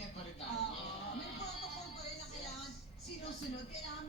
Ingat pa rin tayo. May protocol pa rin na kailangan sinusunod. Kailangan